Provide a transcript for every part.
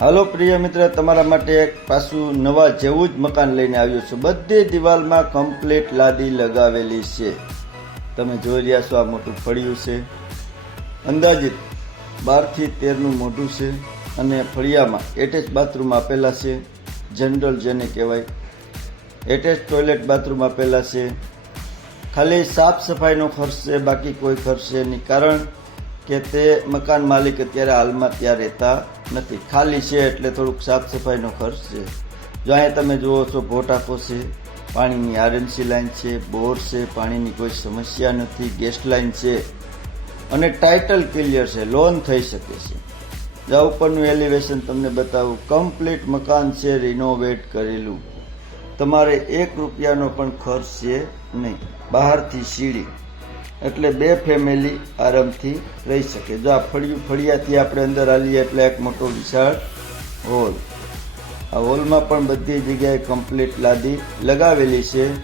હાલો પ્રિય મિત્ર, તમારા માટે એક પાછું નવા જેવું જ મકાન લઈને આવ્યું છું. બધી દિવાલમાં કમ્પ્લીટ લાદી લગાવેલી છે. તમે જોઈ રહ્યા છો આ મોટું ફળિયું છે. અંદાજિત બારથી તેરનું મોઢું છે અને ફળિયામાં એટેચ બાથરૂમ આપેલા છે. જનરલ જેને કહેવાય. એટેચ ટોયલેટ બાથરૂમ આપેલા છે. ખાલી સાફ સફાઈનો ખર્ચ છે, બાકી કોઈ ખર્ચ છે નહીં. કારણ કે તે મકાન માલિક અત્યારે હાલમાં ત્યાં રહેતા નથી. ખાલી છે એટલે થોડુંક સાફ સફાઈનો ખર્ચ છે. જો અહીંયા તમે જુઓ છો ભોટાકો છે, પાણીની આરએમસી લાઈન છે, બોર છે, પાણીની કોઈ સમસ્યા નથી, ગેસ લાઈન છે અને ટાઇટલ ક્લિયર છે, લોન થઈ શકે છે. જ્યાં ઉપરનું એલિવેશન તમને બતાવું, કમ્પ્લીટ મકાન છે, રિનોવેટ કરેલું. તમારે એક રૂપિયાનો પણ ખર્ચ છે નહીં. બહારથી સીડી. એટલે બે ફેમિલી આરામથી રહી શકે. જો આ ફળિયું ફળિયાથી આપણે અંદર આવીએ એટલે એક મોટો વિશાળ હોલ. આ હોલમાં પણ બધી જગ્યાએ કમ્પ્લીટ લાદી લગાવેલી છે.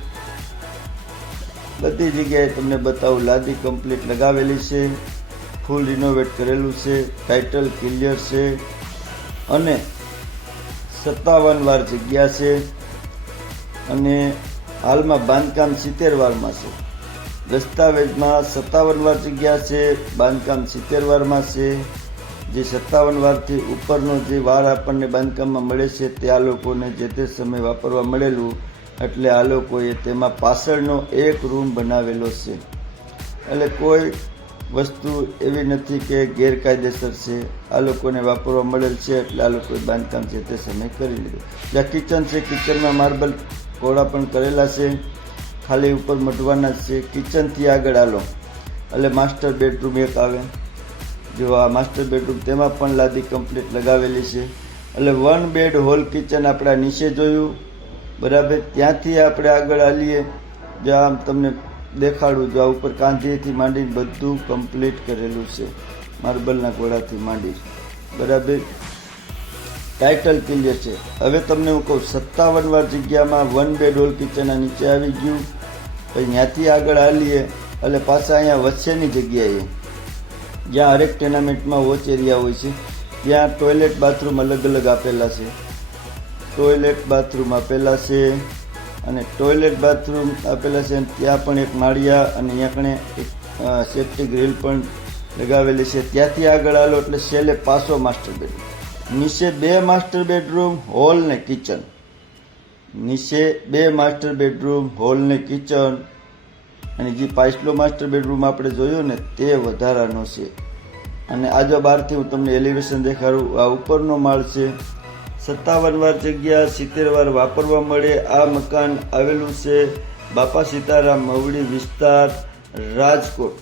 બધી જગ્યાએ તમને બતાવું, લાદી કમ્પ્લીટ લગાવેલી છે. ફૂલ રિનોવેટ કરેલું છે. ટાઇટલ ક્લિયર છે. અને સત્તાવન વાર જગ્યા છે. અને હાલમાં બાંધકામ સિત્તેર વારમાં છે. દસ્તાવેજમાં સત્તાવન વાર જગ્યા છે, બાંધકામ સિત્તેર વારમાં છે. જે સત્તાવન વારથી ઉપરનો જે વાર આપણને બાંધકામમાં મળે છે, તે આ લોકોને જે તે સમય વાપરવા મળેલું, એટલે આ લોકોએ તેમાં પાછળનો એક રૂમ બનાવેલો છે. એટલે કોઈ વસ્તુ એવી નથી કે ગેરકાયદેસર છે. આ લોકોને વાપરવા મળેલ છે, એટલે આ લોકોએ બાંધકામ છે તે સમય કરી લીધું. જ્યાં કિચન છે કિચનમાં માર્બલ કોળા પણ કરેલા છે. ખાલી ઉપર મઢવાના છે. કિચનથી આગળ આલો એટલે માસ્ટર બેડરૂમ એક આવે. જો આ માસ્ટર બેડરૂમ તેમાં પણ લાદી કમ્પ્લીટ લગાવેલી છે. એટલે વન બેડ હોલ કિચન આપણે નીચે જોયું. બરાબર? ત્યાંથી આપણે આગળ આલીએ જો આમ તમને દેખાડું, જો આ ઉપર કાંધીથી માંડીને બધું કમ્પ્લીટ કરેલું છે. માર્બલના ગોળાથી માંડી બરાબર? ટાઇટલ ક્લિયર છે. હવે તમને હું કહું સત્તાવન વાર જગ્યામાં વન બેડ હોલ કિચન નીચે આવી ગયું. પછી ત્યાંથી આગળ હાલીએ એટલે પાછા અહીંયા વચ્ચેની જગ્યાએ. જ્યાં હરેક ટેનામેન્ટમાં વોચ એરિયા હોય છે. ત્યાં ટોયલેટ બાથરૂમ અલગ અલગ આપેલા છે. ટોયલેટ બાથરૂમ આપેલા છે અને ટોયલેટ બાથરૂમ આપેલા છે ત્યાં પણ એક માળિયા અને અહીંયા કણે એક સેફ્ટી ગ્રીલ પણ લગાવેલી છે. ત્યાંથી આગળ આલો એટલે છેલ્લે પાસો માસ્ટર બેડરૂમ નીચે બે માસ્ટર બેડરૂમ હોલ ને કિચન નીચે બે માસ્ટર બેડરૂમ, હોલ ને કિચન. અને જે પાછલો માસ્ટર બેડરૂમ આપણે જોયો ને, તે વધારાનો છે. અને આજો બહારથી હું તમને એલિવેશન દેખાડું. આ ઉપરનો માળ છે. સત્તાવન વાર જગ્યા, સિત્તેર વાર વાપરવા મળે. આ મકાન આવેલું છે બાપા સીતારામ મવડી વિસ્તાર, રાજકોટ.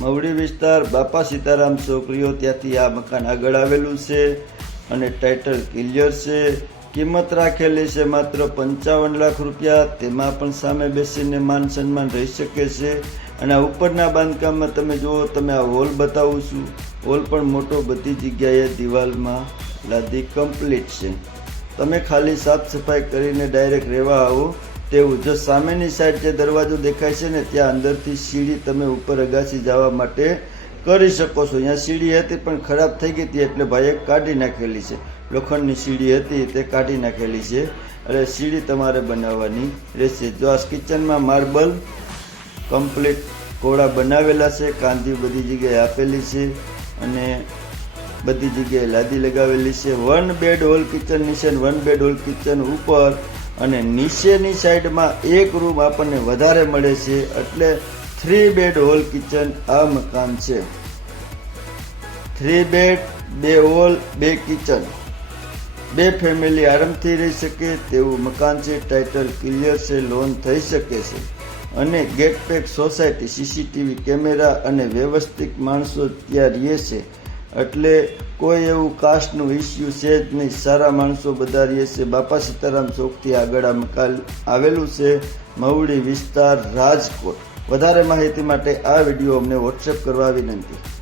મવડી વિસ્તાર, બાપા સીતારામ છોકરીઓ ત્યાંથી આ મકાન આગળ આવેલું છે. અને ટાઇટલ ક્લિયર છે. કિંમત રાખેલી છે માત્ર પંચાવન લાખ રૂપિયા. તેમાં પણ સામે બેસીને માન સન્માન રહી શકે છે. અને આ ઉપરના બાંધકામમાં તમે જુઓ, તમે આ હોલ બતાવું છું. હોલ પણ મોટો બધી જગ્યાએ દિવાલમાં લાદી કમ્પ્લીટ છે. તમે ખાલી સાફ સફાઈ કરીને ડાયરેક્ટ રહેવા આવો. તેવું જો સામેની સાઈડ જે દરવાજો દેખાય છે ને, ત્યાં અંદરથી સીડી તમે ઉપર અગાસી જવા માટે કરી શકો છો. અહીંયા સીડી હતી પણ ખરાબ થઈ ગઈ હતી, એટલે ભાઈએ કાઢી નાખેલી છે. લોખંડની સીડી હતી તે કાઢી નાખેલી છે. એટલે સીડી તમારે બનાવવાની રહેશે. જો આ કિચનમાં માર્બલ કમ્પ્લીટ કોળા બનાવેલા છે, કાંધી બધી જગ્યાએ આપેલી છે અને બધી જગ્યાએ લાદી લગાવેલી છે. વન બેડ હોલ કિચન નીચે વન બેડ હોલ કિચન ઉપર અને નીચેની સાઈડમાં એક રૂમ આપણને વધારે મળે છે. એટલે થ્રી બેડ હોલ કિચન આ મકાન છે. થ્રી બેડ, બે હોલ, બે કિચન. બે ફેમિલી આરામથી રહી શકે તેવું મકાન છે ટાઇટલ ક્લિયર છે લોન થઈ શકે છે. અને ગેટપેક સોસાયટી સીસીટીવી કેમેરા અને વ્યવસ્થિત માણસો ત્યાં રહે છે. એટલે કોઈ એવું કાસ્ટનું ઇસ્યુ છે જ નહીં. સારા માણસો બધા રહે છે. બાપા સીતારામ ચોકથી આગળ આ મકાન આવેલું છે મવડી વિસ્તાર રાજકોટ. વધારે માહિતી માટે આ વીડિયો અમને વોટ્સએપ કરવા વિનંતી.